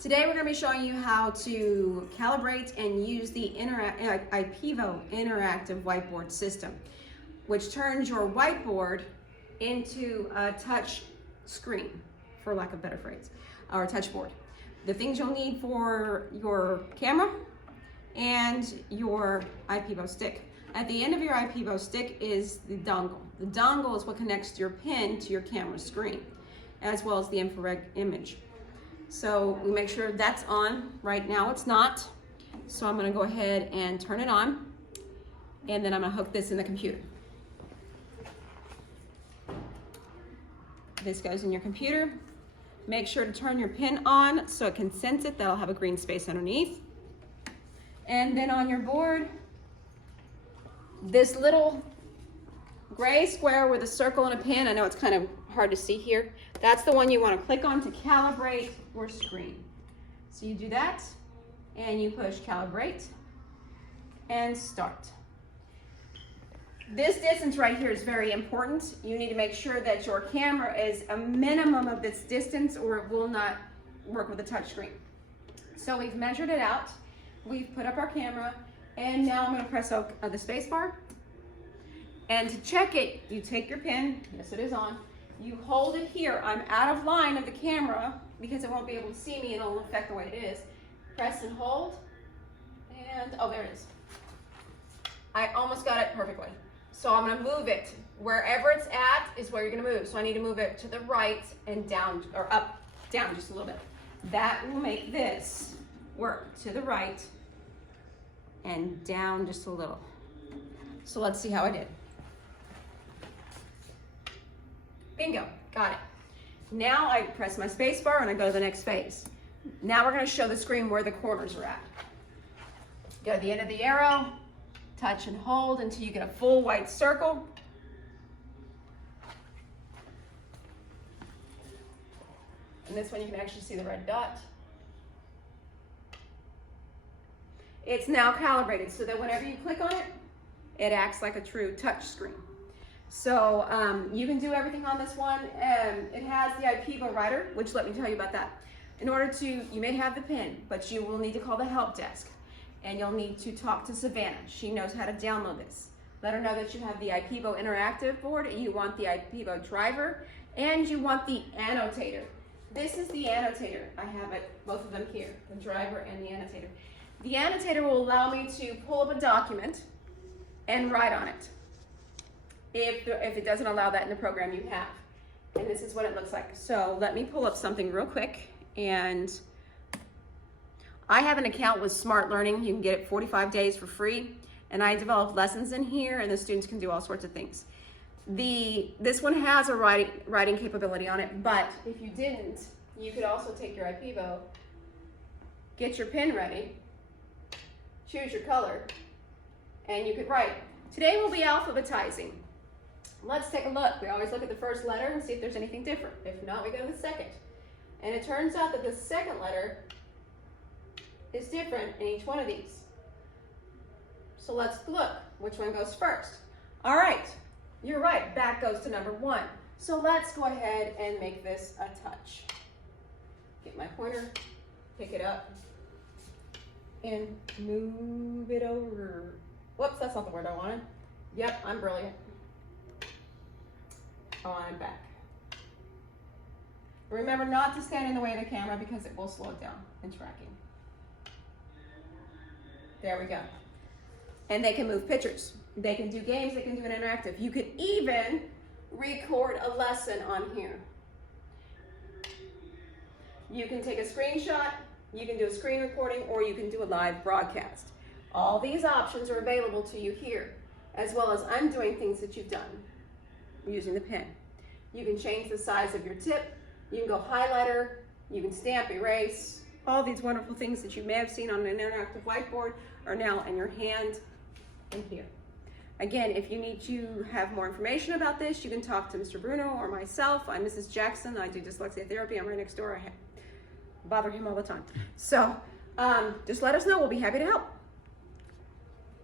Today we're going to be showing you how to calibrate and use the Ipevo interactive whiteboard system, which turns your whiteboard into a touch screen, for lack of a better phrase, or a touch board. The things you'll need for your camera and your Ipevo stick. At the end of your Ipevo stick is the dongle. The dongle is what connects your pin to your camera screen, as well as the infrared image. So we make sure that's on. Right now it's not. So I'm gonna go ahead and turn it on, and then I'm gonna hook this in the computer. This goes in your computer. Make sure to turn your pin on so it can sense it. That'll have a green space underneath. And then on your board, this little gray square with a circle and a pin, I know it's kind of hard to see here, that's the one you want to click on to calibrate your screen. So you do that, and you push calibrate, and start. This distance right here is very important. You need to make sure that your camera is a minimum of this distance, or it will not work with a touch screen. So we've measured it out, we've put up our camera, and now I'm going to press the space bar. And to check it, you take your pin, yes it is on, you hold it here. I'm out of line of the camera because it won't be able to see me and it'll affect the way it is. Press and hold, and oh, there it is. I almost got it perfectly. So I'm gonna move it. Wherever it's at is where you're gonna move. So I need to move it to the right and down, or up, down just a little bit. That will make this work to the right and down just a little. So let's see how I did. Bingo, got it. Now I press my space bar and I go to the next phase. Now we're gonna show the screen where the corners are at. Go to the end of the arrow, touch and hold until you get a full white circle. And this one you can actually see the red dot. It's now calibrated so that whenever you click on it, it acts like a true touch screen. So you can do everything on this one. It has the Ipevo writer, which let me tell you about that. In order to, you may have the pin, but you will need to call the help desk, and you'll need to talk to Savannah. She knows how to download this. Let her know that you have the Ipevo interactive board, you want the Ipevo driver, and you want the annotator. This is the annotator. I have it, both of them here, the driver and the annotator. The annotator will allow me to pull up a document and write on it, if it doesn't allow that in the program you have. And this is what it looks like. So let me pull up something real quick. And I have an account with Smart Learning. You can get it 45 days for free. And I develop lessons in here, and the students can do all sorts of things. This one has a writing capability on it, but if you didn't, you could also take your Ipevo, get your pen ready, choose your color, and you could write. Today we'll be alphabetizing. Let's take a look. We always look at the first letter and see if there's anything different. If not, we go to the second. And it turns out that the second letter is different in each one of these. So let's look. Which one goes first? All right, you're right. Back goes to number 1. So let's go ahead and make this a touch. Get my pointer, pick it up, and move it over. Whoops, that's not the word I wanted. Yep, I'm brilliant. On back. Remember not to stand in the way of the camera because it will slow it down in tracking. There we go. And they can move pictures. They can do games, they can do an interactive. You could even record a lesson on here. You can take a screenshot, you can do a screen recording, or you can do a live broadcast. All these options are available to you here, as well as undoing things that you've done using the pen. You can change the size of your tip, you can go highlighter, you can stamp, erase. All these wonderful things that you may have seen on an interactive whiteboard are now in your hand and here. Again, if you need to have more information about this, you can talk to Mr. Bruno or myself. I'm Mrs. Jackson. I do dyslexia therapy. I'm right next door. I bother him all the time. So just let us know. We'll be happy to help.